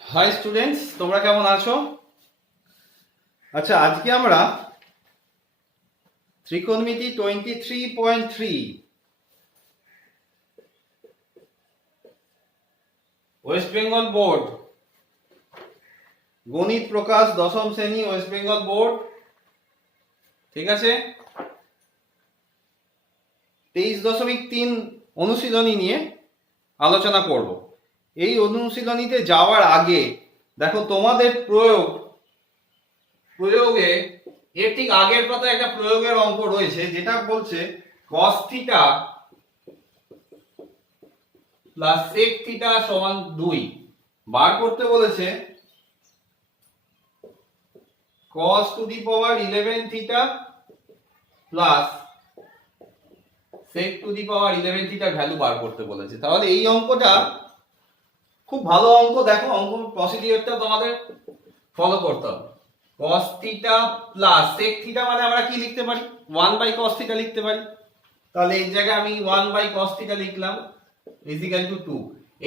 High students, তোমরা কেমন আছো? আচ্ছা, আজকে আমরা ত্রিকোণমিতি 23.3 ওয়েস্ট বেঙ্গল বোর্ড গণিত প্রকাশ দশম শ্রেণী ওয়েস্ট বেঙ্গল বোর্ড, ঠিক আছে, 23.3 অনুশীলনী নিয়ে আলোচনা করব। এই অনুশীলনীতে যাওয়ার আগে দেখো, তোমাদের প্রয়োগে এর ঠিক আগের পাতায় একটা প্রয়োগের অঙ্ক রয়েছে, যেটা বলছে cos theta plus sec theta সমান 2 বার করতে বলেছে। cos to the power 11 theta plus sec to the power 11 theta value বার করতে বলেছে। তাহলে এই অঙ্কটা খুব ভালো অঙ্ক। দেখো, অঙ্ক প্রসিডিউরটা তোমাদের ফলো করতে হবে। cos theta plus sec theta মানে আমরা কি লিখতে পারি? 1/cos থিটা লিখতে পারি। তাহলে এই জায়গায় আমি 1/cos থিটা লিখলাম ইকুয়াল টু 2।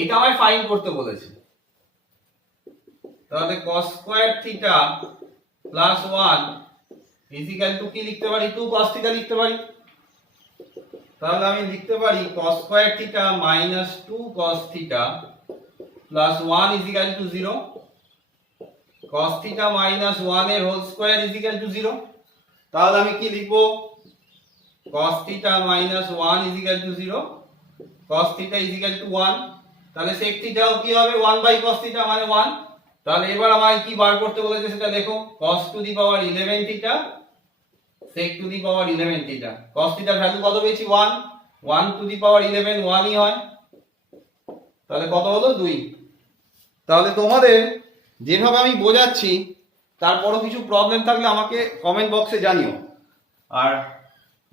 এটা আমায় ফাইন্ড করতে বলেছে। তাহলে cos square theta plus 1 equal to কি লিখতে পারি? 2 cos থিটা লিখতে পারি। তাহলে আমি লিখতে পারি cos square theta minus 2 cos theta plus 1 equal to 0। cos theta minus 1 এর হোল স্কয়ার ইকুয়াল টু 0। তাহলে আমি কি লিখবো? cos theta minus 1 equal to 0, cos theta equal to 1। তাহলে sec থিটাও কি হবে? 1/cos থিটা মানে 1। তাহলে এবার আমায় কি বার করতে বলেছে সেটা দেখো। cos to the power 11 theta sec to the power 11 theta. cos থিটার ভ্যালু কত পেয়েছি? 1। 1 টু দি পাওয়ার 11 1ই হয়। তাহলে কত হলো? 2। তাহলে তোমাদের যেভাবে আমি বোঝাচ্ছি, তারপরও কিছু প্রবলেম থাকলে আমাকে কমেন্ট বক্সে জানিও। আর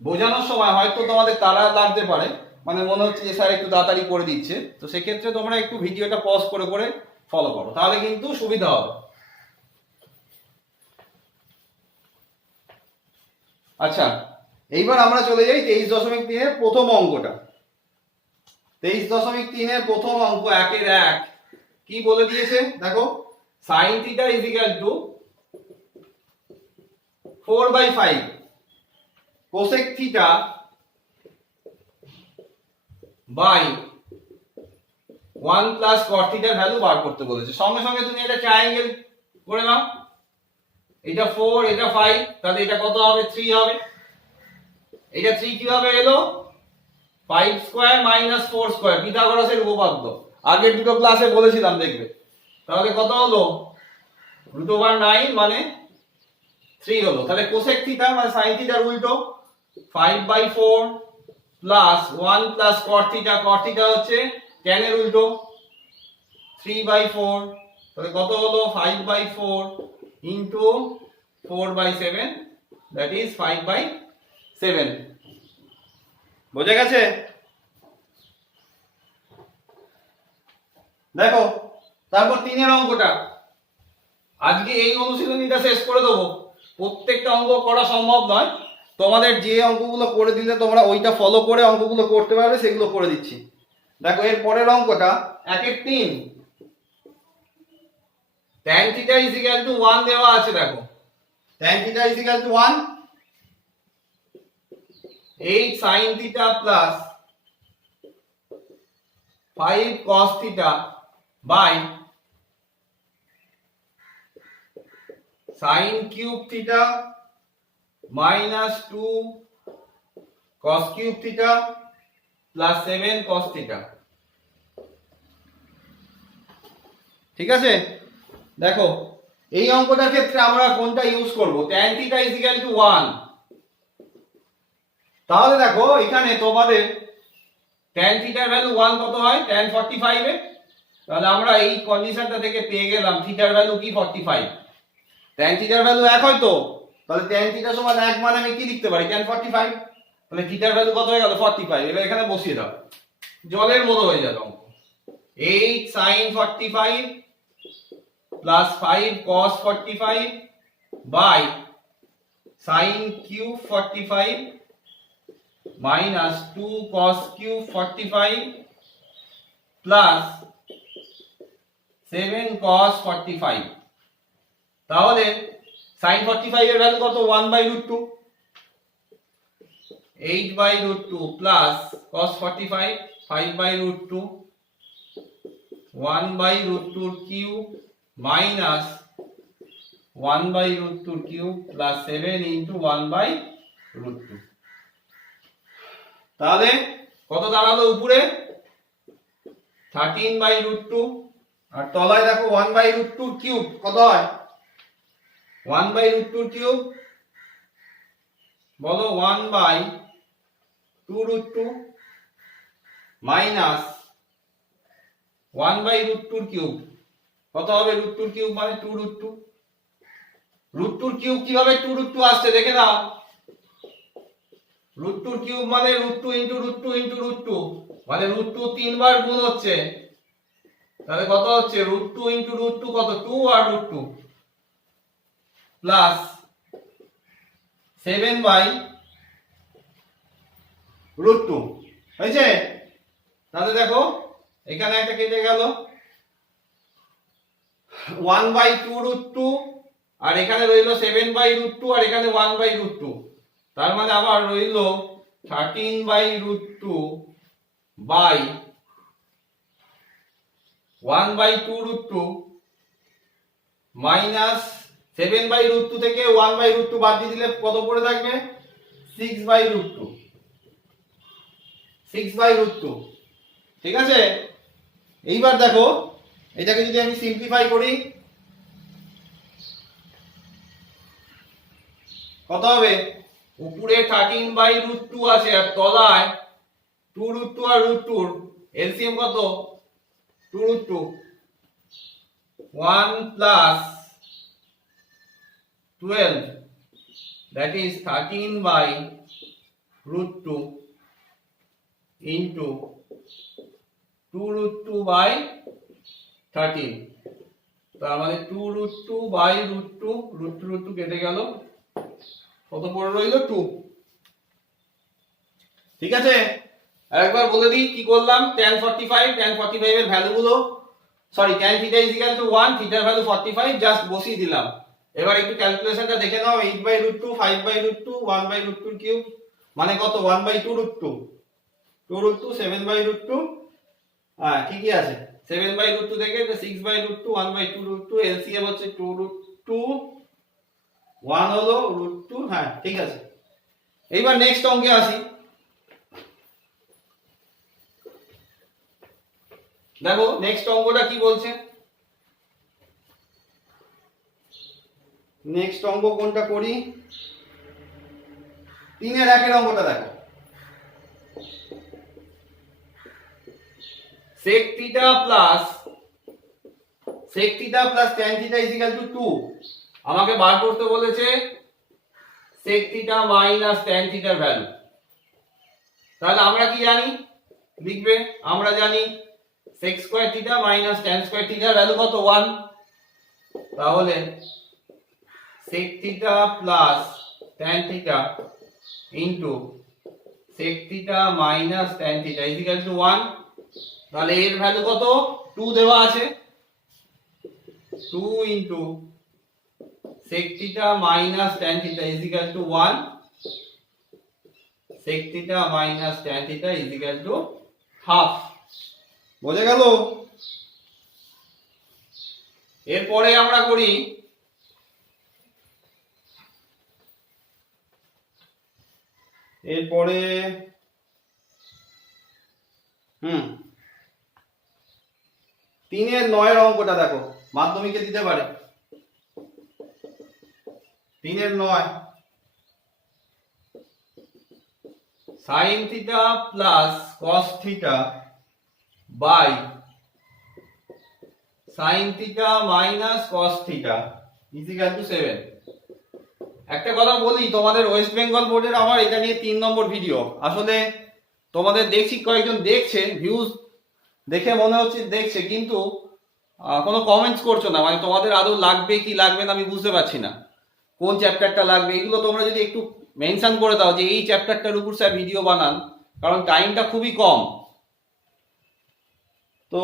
বোঝানোর সময় হয়তো তোমাদের তাড়া লাগতে পারে, মানে মনে হচ্ছে যে স্যার একটু তাড়াতাড়ি করে দিচ্ছে, তো সেক্ষেত্রে তোমরা একটু ভিডিওটা পজ করে করে ফলো করো, তাহলে কিন্তু সুবিধা হবে। আচ্ছা, এইবার আমরা চলে যাই 23.3 এর প্রথম অঙ্কটা। 23.3 এর প্রথম অঙ্ক 1 এর 1 কি বলে দিয়েছে দেখো। sin theta equal to 4/5 cosec theta by 1 plus cot থিটার ভ্যালু বার করতে বলেছে। সঙ্গে সঙ্গে তুমি এটা ট্রায়াঙ্গেল করে নাও। এটা 4, এটা 5, তাহলে এটা কত হবে? 3 হবে। এটা 3 কিভাবে এলো? 5 স্কয়ার মাইনাস 4 স্কয়ার, পিথাগোরাসের উপপাদ্য আগের দুটো ক্লাসে বলেছিলাম, দেখবে। তাহলে কত হলো? √9 মানে 3 হলো। তাহলে cosec থিটা মানে sin থিটার উল্টো 5/4 plus 1 plus cot theta. cot theta হচ্ছে tan এর উল্টো 3/4। তাহলে কত হলো? 5/4 ইনটু 4/7, দ্যাট ইজ 5/7। বোঝা গেছে? দেখো, তারপর 3 এর অঙ্কটা। আজকে এই অনুশীলনীটা শেষ করে দেবো। প্রত্যেকটা অঙ্ক করা সম্ভব নয়, তোমাদের যে অঙ্কগুলো করে দিলে তোমরা ওইটা ফলো করে অঙ্কগুলো করতে পারবে, সেগুলো করে দিচ্ছি। দেখো, এর পরের অঙ্কটা 1 এর 3 tan থিটা ইকুয়াল টু 1 দেওয়া আছে। দেখো, tan theta equal to 1, 8 sin theta plus 5 cos theta by sin cube theta minus 2 cos cube theta plus 7 cos theta. ঠিক আছে? দেখো, এই অঙ্কটার ক্ষেত্রে আমরা কোনটা ইউজ করব? tan theta equal to 1। তাহলে দেখো, এখানে তোমাদের tan থিটার ভ্যালু 1 কত হয়? tan 45 এ। তাহলে আমরা এই কন্ডিশনটা থেকে পেয়ে গেলাম থিটার ভ্যালু কি? 45। tan থিটার ভ্যালু 1 হয় তো, তাহলে tan থিটা সমান 1 মানে আমি কি লিখতে পারি? tan 45। তাহলে থিটার ভ্যালু কত হয়ে গেল? 45। এবার এখানে বসিয়ে দাও, জলের মতো হয়ে যাবে অঙ্ক। 8 sin 45 plus 5 cos 45 by sin cube 45 minus 2 cos cube 45 plus 7 cos 45। তাহলে sin 45 এর ভ্যালু কত? 1/√2। 8/√2 plus cos 45 5/√2 1/√2 cube minus 1/√2 cube plus 7 into 1/√2। তাহলে কত দাঁড়ালো উপরে? 13/√2 আর তলায় দেখো 1/√2 কিউব কত হয়? 1/√2 কিউব বলো 1/2√2 মাইনাস 1/√2 কিউব কত হবে? √2 কিউব মানে 2√2। √2 কিউব কিভাবে 2√2 আসছে দেখে নাও। √2 কিউব মানে √2 ইনটু √2 ইনটু √2 মানে √2 তিনবার গুণ হচ্ছে। তাহলে কত হচ্ছে? √2 ইনটু √2 কত? 2 আর √2 প্লাস 7/√2 হয়েছে। তাহলে দেখো এখানে একটা কেটে গেল 1/2√2 আর এখানে রইল 7/√2 আর এখানে 1/√2। তার মানে আবার রইল 13/√2 বাই 1/2√2 মাইনাস 7/√2 থেকে 1/√2 বাদ দিয়ে দিলে কত পড়ে থাকবে? 6/√2। 6/√2 ঠিক আছে। এইবার দেখো এটাকে যদি আমি সিম্পলিফাই করি কত হবে? উপরে 13/√2 আছে আর তলায় 2√2 আর √2 এলসিএম কত? 2√2 1 plus 12 that is 13/√2 into 2√2/13। তার মানে 2√2/√2 √2 কেটে গেল কত পড়ে রইল? 2। ঠিক আছে। আরেকবার বলে দিই কি করলাম। tan 45 এর ভ্যালুগুলো সরি tan θ = 1, থিটার ভ্যালু 45 জাস্ট বসিয়ে দিলাম। এবার একটু ক্যালকুলেশনটা দেখে নাও। 8/√2 5/√2 1/√2 কিউব মানে কত? 1/2√2 2√2 7/√2 হ্যাঁ ঠিকই আছে। 7/√2 থেকে 6/√2 1/2√2 এলসিএম হচ্ছে 2√2 1 হলো √2 হ্যাঁ ঠিক আছে। এইবার নেক্সট অঙ্কে আসি। দেখো নেক্সট অঙ্কটা কি বলছে। নেক্সট অঙ্ক কোনটা করি? 3-এর অঙ্কটা দেখো। sec θ plus tan θ = 2। আমাকে বার করতে বলেছে sec θ minus tan θ এর ভ্যালু। তাহলে আমরা কি জানি? লিখবে আমরা জানি sec square θ minus tan square θ এর ভ্যালু কত? 1। তাহলে sec θ plus tan θ into sec θ minus tan θ = 1। তাহলে এর ভ্যালু কত? 2 দেওয়া আছে। 2 into sec θ minus tan θ = 1 sec θ minus tan θ = half। বোঝা গেল? এরপরে আমরা করি এরপরে 3-এর অঙ্কটা দেখো। মাধ্যমিকে দিতে পারে। 3-এর sin θ plus cos θ by sin θ minus cos θ = 7। একটা কথা বলি, তোমাদের ওয়েস্ট বেঙ্গল বোর্ডের আমার এটা নিয়ে 3 নম্বর ভিডিও। আসলে তোমাদের দেখছি কয়েকজন দেখছে, ভিউজ দেখে মনে হচ্ছে দেখছে, কিন্তু কোনো কমেন্টস করছো না। মানে তোমাদের আদৌ লাগবে কি লাগবে না আমি বুঝতে পারছি না। কোন চ্যাপ্টারটা লাগবে এগুলো তোমরা যদি একটু মেনশন করে দাও যে এই চ্যাপ্টারটার উপর স্যার ভিডিও বানান, কারণ টাইমটা খুবই কম। তো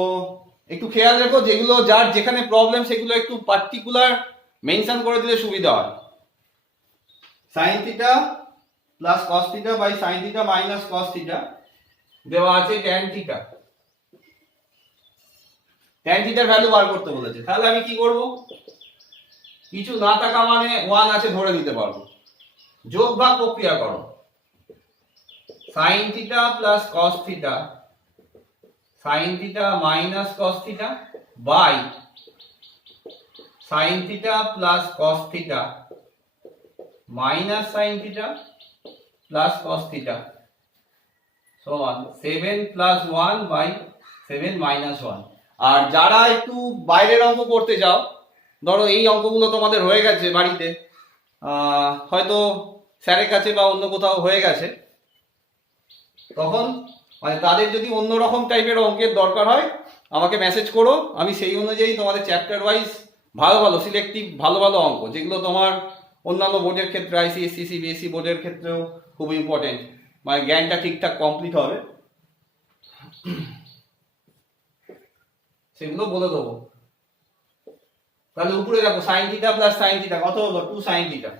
একটু খেয়াল রেখো, যেগুলো যার যেখানে প্রবলেম সেগুলো একটু পার্টিকুলার মেনশন করে দিলে সুবিধা হয়। Sine theta plus cos theta by sine theta minus cos theta দেওয়া আছে ট্যান থিটা। ট্যান থিটার ভ্যালু বার করতে বলেছে, তাহলে আমি কি করব, কিছু না থাকা মানে 1 আছে ধরে নিতে পারবো, যোগ ভাগ প্রক্রিয়া করো। Sine theta plus cos theta sine theta minus cos theta by sine theta plus cos theta minus sine theta plus cos theta সমান 7 প্লাস 1 বাই 7 মাইনাস 1। আর যারা একটু বাইরের অঙ্ক করতে যাও, ধরো এই অঙ্কগুলো তোমাদের হয়ে গেছে বাড়িতে, হয়তো স্যারের কাছে বা অন্য কোথাও হয়ে গেছে, তখন মানে তাদের যদি অন্যরকম টাইপের অঙ্কের দরকার হয় আমাকে মেসেজ করো, আমি সেই অনুযায়ী তোমাদের চ্যাপ্টার ওয়াইজ ভালো ভালো সিলেক্টিভ ভালো ভালো অঙ্ক, যেগুলো তোমার অন্যান্য বোর্ডের ক্ষেত্রে আইসিএসসি সিবিএসসি বোর্ডের ক্ষেত্রেও খুব ইম্পর্টেন্ট, মানে জ্ঞানটা ঠিকঠাক কমপ্লিট হবে, সেগুলো বলে দেবো। তাহলে উপরে দেখো sine theta plus sine theta কত হলো, 2 সাইন থিটা,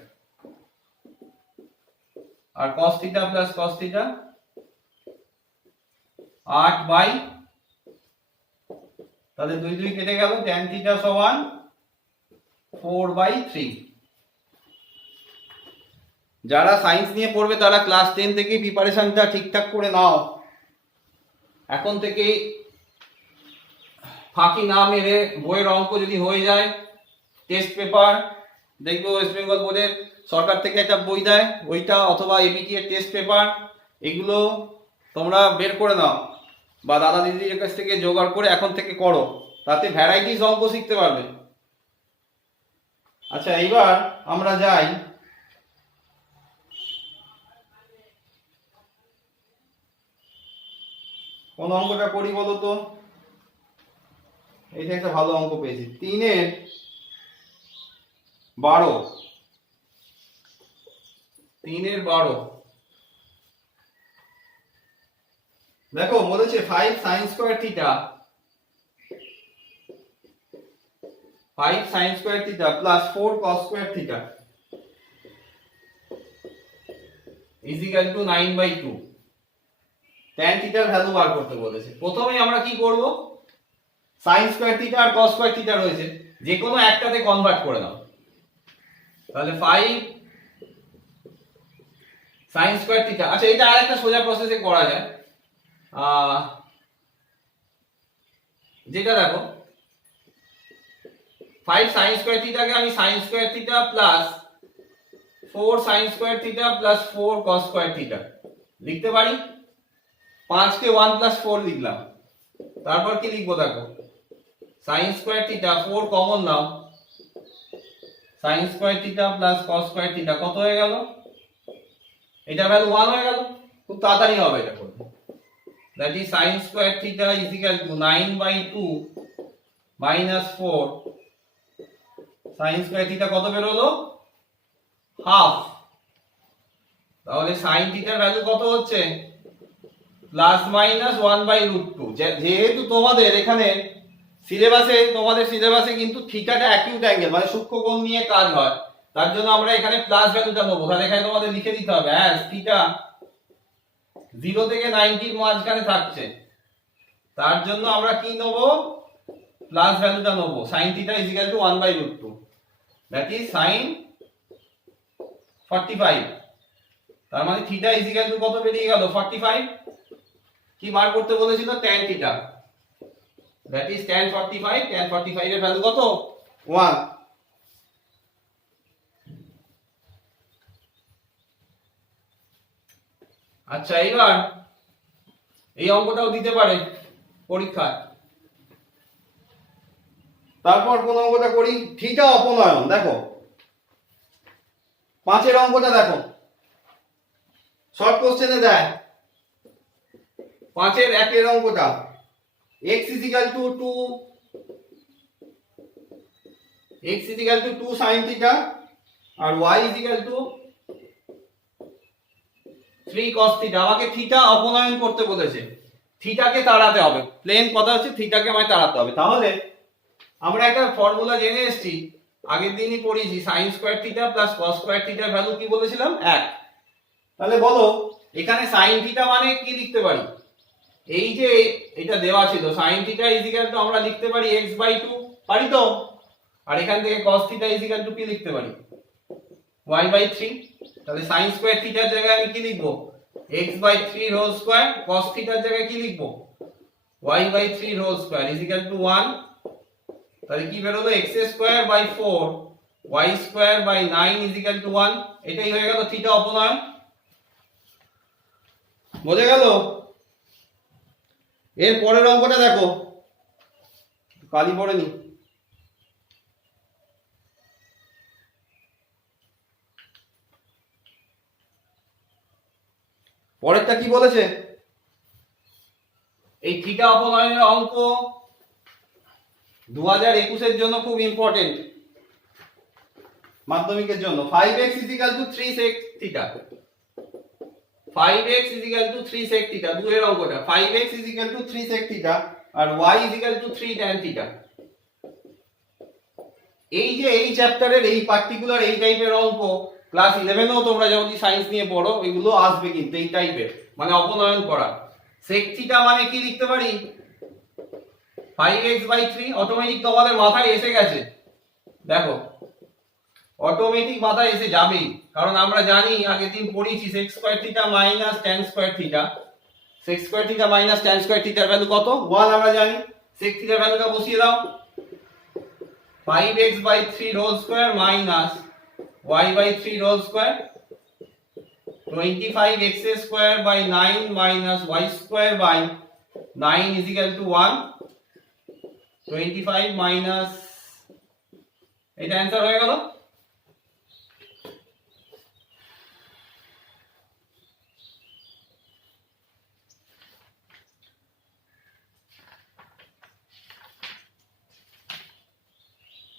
আর cos theta plus cos theta 8 by, তাহলে 2 2 কেটে গেল, tan থিটা সমান 4/3। যারা সায়েন্স নিয়ে পড়বে তারা ক্লাস 10 থেকে প্রিপারেশনটা ঠিকঠাক করে নাও, এখন থেকে ফাঁকি না মেরে বইয়ের অঙ্ক যদি হয়ে যায়, টেস্ট পেপার দেখবে ওয়েস্ট বেঙ্গল বোর্ডের সরকার থেকে একটা বই দেয়, ওইটা অথবা এবিটি এর টেস্ট পেপার, এগুলো তোমরা বের করে নাও বা দাদা দিদির কাছ থেকে জোগাড় করে এখন থেকে করো, তাতে ভ্যারাইটিস অঙ্ক শিখতে পারবে। আচ্ছা, এইবার আমরা যাই কোন অঙ্কটা করি বলো তো। এইটা একটা ভালো অঙ্ক পেয়েছি, 3/12 3/12। দেখো বলেছে 5 sin square theta 5 sin square theta plus 4 cos square theta is equal two 9/2। tan থিটার ভ্যালু বার করতে বলেছে। প্রথমে আমরা কি করব, sin স্কয়ার থিটা আর cos স্কয়ার থিটা রয়েছে, যে কোনো একটাতে কনভার্ট করে নাও। তাহলে 5 sin স্কয়ার থিটা, আচ্ছা এটা আরেকটা সোজা প্রসেসে করা যায়, যেটা দেখো 5 sin স্কয়ার থিটাকে আমি sin square theta plus 4 sin square theta plus 4 cos square theta লিখতে পারি। 5 কে 1 প্লাস 4 লিখলাম, তারপর কি লিখবো দেখো, sin স্কয়ার থিটা 4 কমন নাও, sin square theta plus cos square theta কত হয়ে গেল, এটা ভ্যালু 1 হয়ে গেল, খুব তাড়াতাড়ি হবে এটা করতে। that is sin square theta is equal to 9/2 minus 4 sin square theta কত বের হলো, হাফ। তাহলে sin theta এর ভ্যালু কত হচ্ছে, প্লাস মাইনাস 1/√2। যেহেতু তোমাদের এখানে সিলেবাসে কিন্তু থিটাটা অ্যাকিউট অ্যাঙ্গেল মানে সূক্ষ্ম কোণ নিয়ে কাজ হয়, তার জন্য আমরা এখানে প্লাস ভ্যালুটা নেবো। তাহলে এখানে তোমাদের লিখে দিতে হবে হ্যাঁ থিটা 0 থেকে 90 এর মাঝখানে থাকছে, তার জন্য আমরা কি নেব, প্লাস ভ্যালুটা নেব। sin theta is equal to 1/√2, that is sin 45। তার মানে থিটা is equal to কত বেরিয়ে গেল, 45। কি বার করতে বলেছিল, tan theta, that is tan 45। tan 45 এর ভ্যালু কত, 1। আচ্ছা, এবার এই অঙ্কটাও দিতে পারে পরীক্ষায়। তারপর কোন অঙ্কটা করি, থিটা অপনয়ন। দেখো 5 এর অঙ্কটা দেখো, শর্ট কোশ্চেনে দেয় 5 এর 1 এর অঙ্কটা, x is equal to 2 sin theta আর y is equal to 3 cos theta। আমাকে থিটা অপনয়ন করতে বলেছে, থিটাকে তাড়াতে হবে, প্লেন কথা হচ্ছে থিটাকে আমায় তাড়াতে হবে। তাহলে আমরা একটা ফর্মুলা জেনে এসেছি, আগের দিনই পড়িয়েছি, sine square theta plus cos square থিটার ভ্যালু কি বলেছিলাম, 1। তাহলে বলো এখানে সাইন থিটা মানে কি লিখতে পারি, এই যে এটা দেওয়া ছিল সাইন থিটা ইজিক্যাল টু আমরা লিখতে পারি x/2, পারি তো? আর এখান থেকে cos থিটা ইজিক্যাল টু কি লিখতে পারি, y/3। তাহলে sin স্কয়ার থিটার জায়গায় আমি কি লিখব, x/3 হোল স্কয়ার, cos থিটার জায়গায় কি লিখব, y/3 whole square is equal to 1। তাহলে কি বের হলো, x²/4 y²/9 ইজিক্যাল টু 1। এটাই হয়ে গেল থিটা অপনয়ন। বোঝা গেল? এর পরের অঙ্কটা দেখো, কালি পড়ে নি। পরেরটা কি বলেছে, এই থিটা অপনয়নের অঙ্ক 2021 এর জন্য খুব ইম্পর্টেন্ট, মাধ্যমিকের জন্য। 5x 3 sec theta, 5x 3 sec theta, দুয়ের অঙ্কটা 5x 3 sec থিটা আর y 3 tan থিটা। এই যে এই চ্যাপ্টারের এই পার্টিকুলার এই টাইপের অঙ্ক ক্লাস 11 এও তোমরা যখন সায়েন্স নিয়ে পড়ো এগুলো আসবে, কিন্তু এই টাইপের মানে অপনয়ন করা। sec থিটা মানে কি লিখতে পারি, 5x/3। অটোমেটিক তোমাদের মাথায় এসে গেছে, দেখো অটোমেটিক মাথায় এসে যাবেই, কারণ আমরা জানি আগের দিন পড়িয়েছি sec square theta minus tan square theta. sec square theta minus tan square থিটার ভ্যালু কত, 1 আমরা জানি। sec থিটার ভ্যালুটা বসিয়ে দাও, 5x/3 whole square minus y/3 whole square, 25x²/9 minus y²/9 is equal to 1। 25 minus, এটা অ্যান্সার হয়ে গেল।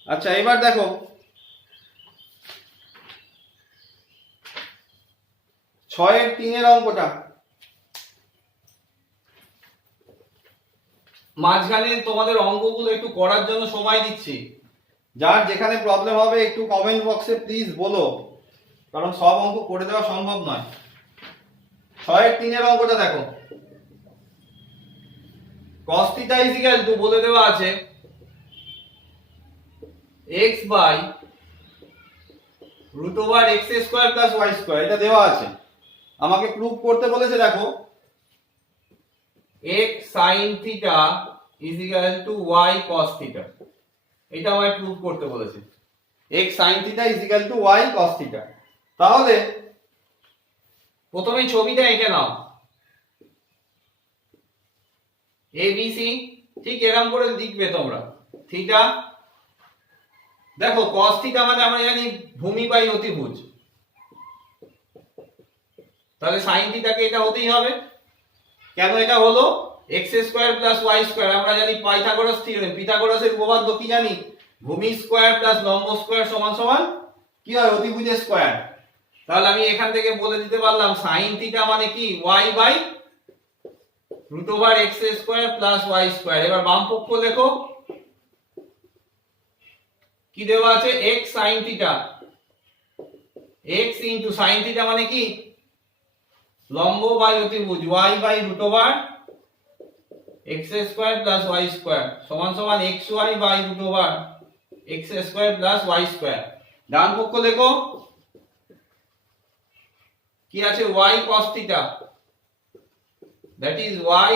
আচ্ছা এবার দেখো 6-3 অঙ্কটা, মাঝখানে তোমাদের অঙ্কগুলো একটু করার জন্য সময় দিচ্ছি, যার যেখানে প্রবলেম হবে একটু কমেন্ট বক্সে প্লিজ বলো, কারণ সব অঙ্ক করে দেওয়া সম্ভব নয়। 6-3 অঙ্কটা দেখো, cos থিটা ইজিক্যাল টু বলে দেওয়া আছে x/√x² প্লাস y², এটা দেওয়া আছে। আমাকে প্রুফ করতে বলেছে, দেখো x sin theta is equal to y cos theta, এটা আমায় প্রুফ করতে বলেছে, x sin theta is equal to y cos theta. তাহলে প্রথমে ছবিটা এঁকে নাও, ABC, ঠিক এরকম করে লিখবে তোমরা। থিটা, দেখো cos থিটা মানে আমরা জানি ভূমি বাই অতিভুজ, তাহলে sin থিটাকে এটা হতেই হবে। কেন এটা হলো, x² প্লাস y², আমরা জানি পাইথাগোরাস থিওরেম, পিথাগোরাসের উপপাদ্য কি জানি, ভূমি স্কয়ার প্লাস লম্ব স্কয়ার সমান সমান কি হয়, অতিভুজের স্কয়ার। তাহলে আমি এখান থেকে বলে দিতে পারলাম sin থিটা মানে কি, y/√x² প্লাস y²। এবার বাম পক্ষ লেখো, কি দেওয়া আছে, x sin theta, x into sin theta মানে কি, লম্ব বাই অতিভুজ y/√x² প্লাস y² সমান সমান xy/√x² প্লাস y²। ডান পক্ষ লেখো, কি আছে, y cos theta, that is y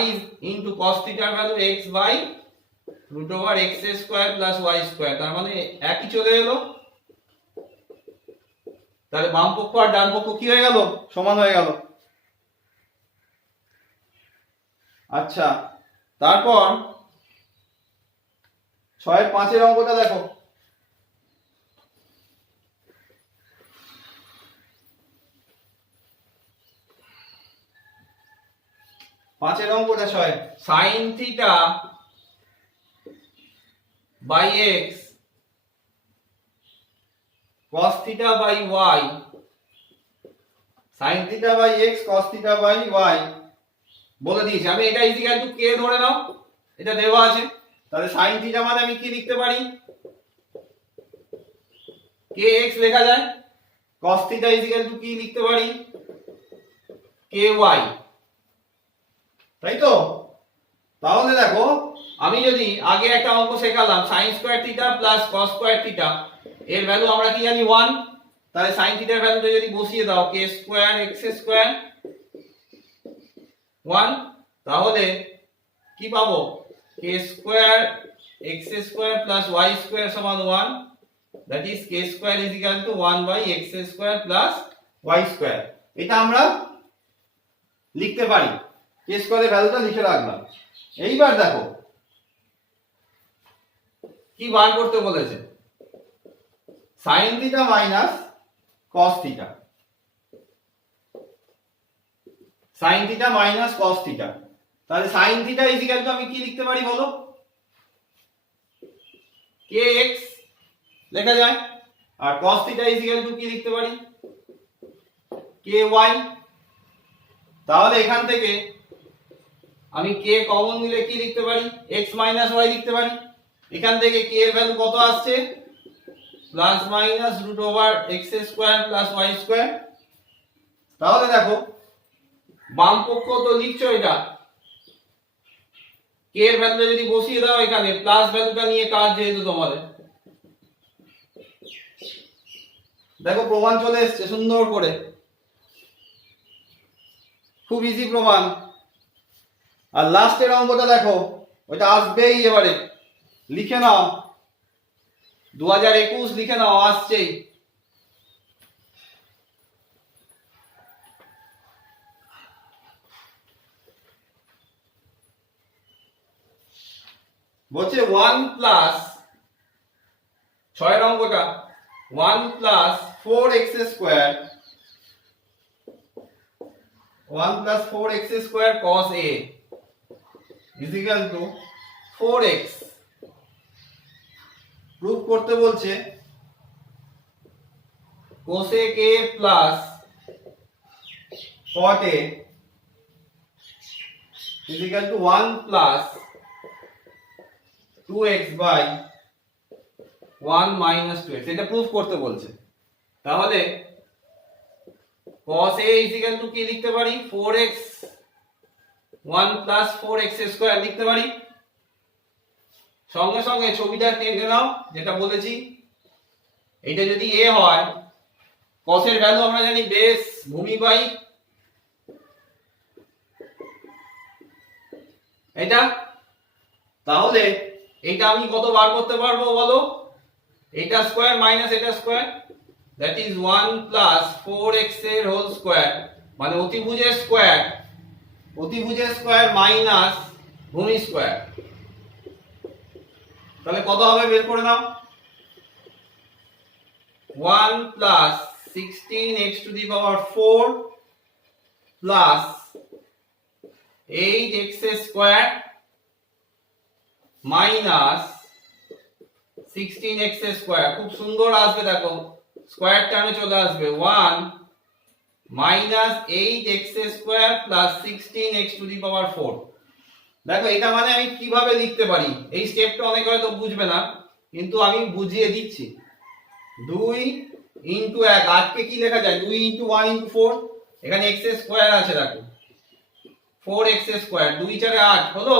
into cos থিটার ভ্যালু x/√x² প্লাস y², তার মানে একই চলে এলো। তাহলে বাম পক্ষ আর ডান পক্ষ কি হয়ে গেল, সমান হয়ে গেল। আচ্ছা তারপর 6-5 অঙ্কটা দেখো, 5 অঙ্কটা 6, sin theta by x cos theta by y, sin theta by x cos theta by y বলে দিয়েছি আমি, এটা ইজিক্যাল টু কে ধরে নাও, এটা দেওয়া আছে। তাহলে সাইন থিটা মানে আমি কি লিখতে পারি, কে এক্স লেখা যায়। কস থিটা ইজিক্যাল টু কি লিখতে পারি, কে ওয়াই, তাই তো। তাহলে দেখো আমি যদি আগে একটা অঙ্ক শেখালাম sine square theta plus cos square theta, এর ভ্যালু আমরা কি জানি 1, তাহলে সাইন থিটার ভ্যালুটা যদি বসিয়ে দাও কে স্কয়ার এক্স স্কয়ার 1, তাহলে কি পাবো, k square x square plus y square সমান 1, that is k square is equal to 1 by x square plus y square. এটা আমরা লিখতে পারি, কে স্কয়ারের ভ্যালুটা লিখে রাখলাম। এইবার দেখো কি বার করতে বলেছে, sine theta minus cos theta, sine theta minus cos theta. তাহলে sine theta is equal to আমি কি লিখতে পারি বলো, কে এক্স লেখা যায়, আর cos theta is equal to কি লিখতে পারি, কে ওয়াই। তাহলে এখান থেকে আমি কে কমন নিলে কি লিখতে পারি, x মাইনাস ওয়াই লিখতে পারি। এখান থেকে কে এর ভ্যালু কত আসছে, plus minus root over x square plus y square. তাহলে দেখো বাম পক্ষ তো লিখছো এটা, কে এর ভ্যালুটা যদি বসিয়ে দাও এখানে, প্লাস ভ্যালুটা নিয়ে কাজ যেহেতু তোমাদের, দেখো প্রমাণ চলে এসছে সুন্দর করে, খুব ইজি প্রমাণ। আর লাস্টের অঙ্কটা দেখো, ওইটা আসবেই, এবারে লিখে নাও 2021 লিখে নাও, আসছেই। বলছে 1 প্লাস 6 অঙ্কটা 1 plus 4x square 1 plus 4x square cos a is equal to 4x। Proof করতে বলছে cosec a plus cot a is equal to 1 plus 2x by 1 minus 2x, এটা প্রুফ করতে বলছে। তাহলে cos a is equal to কি লিখতে পারি, 4x 1 plus 4x square লিখতে পারি। সঙ্গে সঙ্গে ছবিটা টেনে নাও, যেটা বলেছি, এটা যদি a হয়, cos এর ভ্যালু আমরা জানি বেস ভূমি বাই এটা। তাহলে এটা আমি কত বার করতে পারবো বলো, এটা স্কয়ার মাইনাস এটা square, that is 1 plus 4x এর হোল স্কয়ার, মানে অতিভুজের স্কয়ার, অতিভুজের স্কয়ার মাইনাস ভূমি স্কয়ার। তাহলে কত হবে বের করে নাও, 1 plus 16x to the power 4 plus 8x square minus 16x square. খুব সুন্দর আসবে, দেখো স্কয়ার টার্মে চলে আসবে 1 minus 8x square plus 16x to the power 4। দেখো এটা মানে আমি কিভাবে লিখতে পারি, এই স্টেপটা অনেকে হয়তো বুঝবে না, কিন্তু আমি বুঝিয়ে দিচ্ছি। 2 ইনটু 1, 8 কে কি লেখা যায়, 2 ইনটু 1 ইনটু 4, এখানে x স্কয়ার আছে, দেখো 4x স্কয়ার, 2 4 8 হলো।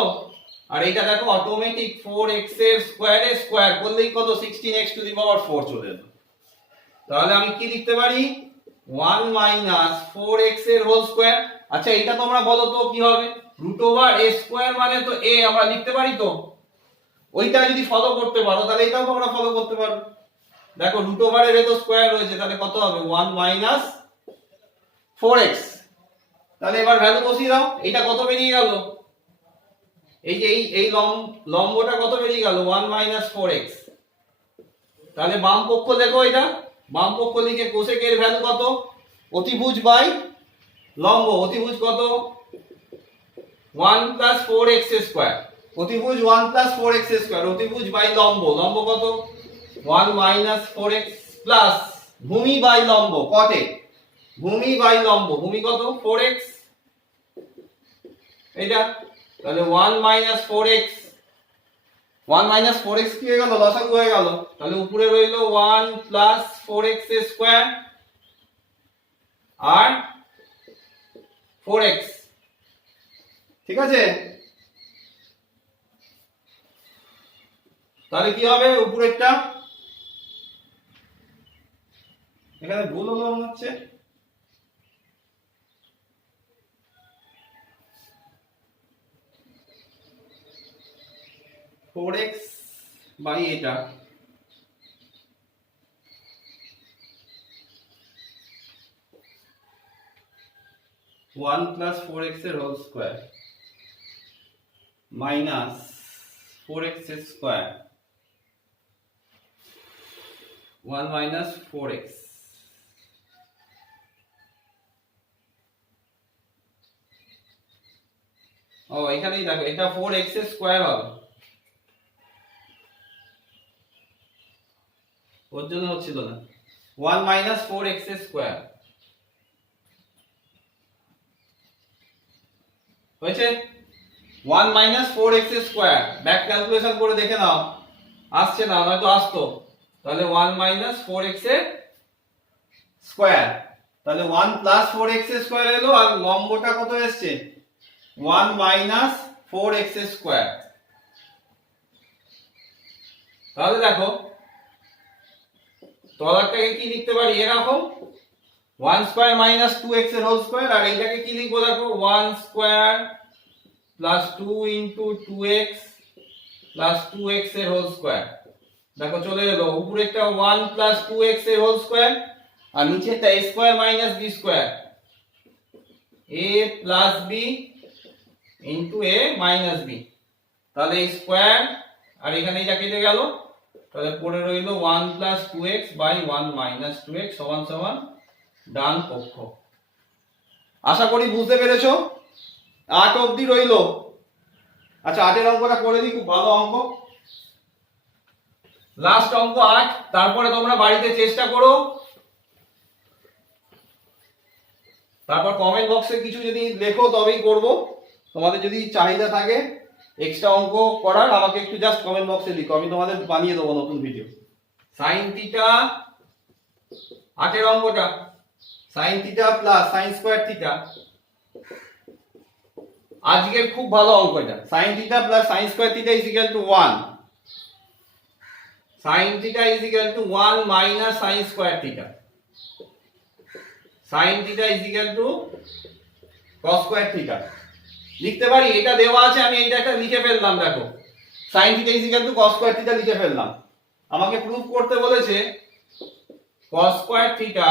আর এটা দেখো অটোমেটিক 4x এর স্কয়ারে স্কয়ার করলেই কত, 16x টু দি পাওয়ার 4 চলে এলো। তাহলে আমি কি লিখতে পারি, 1 মাইনাস 4x এর হোল স্কয়ার। আচ্ছা এটা তোমরা বলো তো কি হবে, রুট ওভার a স্কয়ার মানে তো a আমরা লিখতে পারি তো, ওইটা যদি ফলো করতে পারো তাহলে এটাও তোমরা ফলো করতে পারো। দেখো রুট ওভারের তো স্কয়ার রয়েছে, তাহলে কত হবে 1 মাইনাস 4x। তাহলে এবার ভ্যালু বসিয়ে দাও, এটা কত বেরিয়ে গেল, এই যে এই লম্বটা কত বেরিয়ে গেল, 1 মাইনাস 4x। তাহলে বাম পক্ষ দেখো, এটা বাম পক্ষ লিখে কোসেক এর ভ্যালু কত, অতিভুজ বাই লম্ব, অতিভুজ কত 1 প্লাস 4x স্কয়ার, অতিভুজ 1 প্লাস 4x স্কয়ার, অতিভুজ বাই লম্ব, লম্ব কত 1 মাইনাস 4x প্লাস ভূমি বাই লম্ব কত, ভূমি বাই লম্ব, ভূমি কত 4x এইটা, তাহলে 1 মাইনাস 4x, 1 মাইনাস 4x কি হয়ে গেল, লসাগু হয়ে গেল। তাহলে উপরে রইল 1 প্লাস 4x স্কয়ার আর 4x, ঠিক আছে। তাহলে কি হবে উপরেরটা, এখানে ভুল হলো মনে হচ্ছে, ফোর এক্স বাই এটা, ওয়ান প্লাস 4x এর whole square minus 4x square 1 minus 4x, ও এখানেই দেখো এটা 4x স্কয়ার হবে, ওর জন্য হচ্ছিল না। 1 মাইনাস 4x স্কয়ার হয়েছে, 1 minus 4x square, back calculation করে দেখে নাও, আসছে না, নয়তো আসতো। তাহলে 1 মাইনাস 4x স্কয়ার, তাহলে 1 প্লাস 4x স্কয়ার এলো, আর লম্বটা কত এসছে 1 মাইনাস 4x স্কয়ার। তাহলে দেখো তলাটাকে কি লিখতে পারি এরকম, 1 স্কয়ার মাইনাস 2x এর হোল স্কয়ার, আর এইটাকে কি লিখবো দেখো 1 square plus 2 into 2x plus 2x এর হোল স্কয়ার। দেখো চলে এলো, উপরেরটা 1 প্লাস 2x এর হোল স্কয়ার আর নিচেরটা a square minus b square, a plus b into a minus b। তাহলে এই স্কয়ার আর এখানে এটা কেটে গেল, তাহলে পড়ে রইল 1 plus 2x by 1 minus 2x সমান সমান ডান পক্ষ। আশা করি বুঝতে পেরেছো, 8 অবধি রইল। আচ্ছা 8 এর অঙ্কটা করে দিই, খুব ভালো অঙ্ক, লাস্ট অঙ্ক 8। তারপরে তোমরা বাড়িতে চেষ্টা করো, তারপর কমেন্ট বক্সে কিছু যদি লেখো তবেই করব। তোমাদের যদি চাহিদা থাকে এক্সট্রা অঙ্ক করার, আমাকে একটু জাস্ট কমেন্ট বক্সে লিখো, আমি তোমাদের বানিয়ে দেবো নতুন ভিডিও। সাইন থিটা, 8 এর অঙ্কটা, sign theta plus sign square theta, আজকের খুব ভালো অঙ্ক এটা। Sign theta plus sign square theta is equal to 1, sign theta is equal to 1 minus sine square theta, sine theta is equal two cos square theta. লিখতে পারি, এটা দেওয়া আছে, আমি এইটা একটা লিখে ফেললাম, দেখো sine theta is equal two cos square theta লিখে ফেললাম। আমাকে প্রুফ করতে বলেছে cos স্কয়ার থিটা,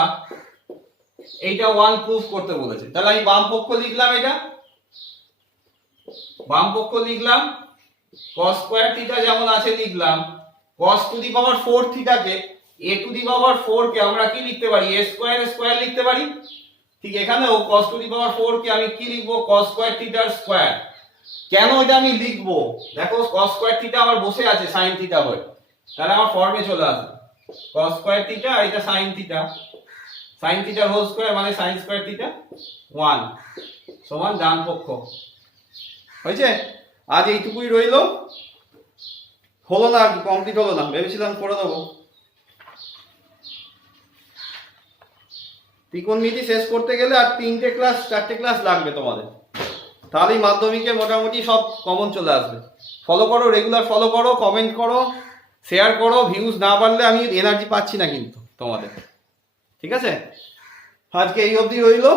এইটা 1 প্রুফ করতে বলেছে। তাহলে আমি বাম পক্ষ লিখলাম, এটা বাম পক্ষ লিখলাম, cos স্কয়ার থিটা যেমন আছে লিখলাম, cos টু দি পাওয়ার 4 থিটাকে a টু দি পাওয়ার 4 কে আমরা কি লিখতে পারি, a স্কয়ার স্কয়ার লিখতে পারি। ঠিক এখানেও cos টু দি পাওয়ার 4 কে আমি কি লিখবো, cos স্কয়ার থিটার স্কয়ার। কেন এটা আমি লিখবো, দেখো cos স্কয়ার থিটা আমার বসে আছে sin থিটা হয়ে, তাহলে আমার ফর্মে চলে আসবে cos স্কয়ার থিটা আর এটা sin থিটা, sin থিটার হোল স্কয়ার মানে sin স্কয়ার থিটা 1 সমান ডান পক্ষ। হয়েছে, আজ এইটুকুই রইলো, হলো না, কমপ্লিট হলো না, ভেবেছিলাম করে দেবো। ত্রিকোণমিতি শেষ করতে গেলে আর 3টে ক্লাস 4টে ক্লাস লাগবে তোমাদের, তাহলেই মাধ্যমিকে মোটামুটি সব কমন চলে আসবে। ফলো করো, রেগুলার ফলো করো, কমেন্ট করো, শেয়ার করো। ভিউজ না বাড়লে আমি এনার্জি পাচ্ছি না কিন্তু তোমাদের, ঠিক আছে। আজকে এই অবধি রইলো।